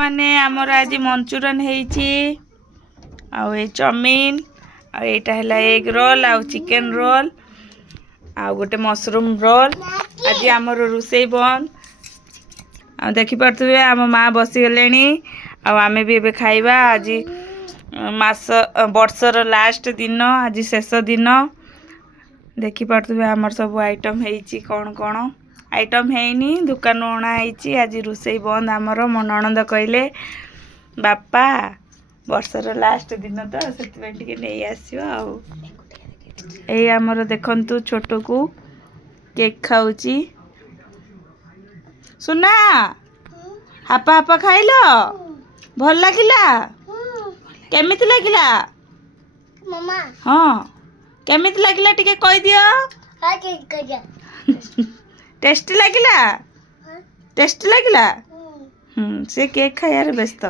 माने आमर आज मंचूरियन होईची आउ ए चाउमीन आ एटा हला एग रोल आ चिकन रोल आ गोटे मशरूम रोल आज आमर रोसई बंद आ देखि पारथुबे आम माँ बसी गलेनी आ आमे भी एबे खाइबा आज मास वर्षर लास्ट दिन आज शेष दिन देखि पारथुबे आमर सब आइटम होईची कौन कौन आइटम हैनी दुकान अणा होईची आज रोसई बंद आमर मो ननंद कहले बापा वर्षर लास्ट दिन तो से नहीं आसो आई आमर देखंतु छोटू को केक खाऊची सुना हापा हापा खाइल भल लगिला केमिति लगिला मामा हाँ केमिति लगिला टिके कहि दियो टेस्टी लगिला टेस्टी लगिला से केक खायार व्यस्त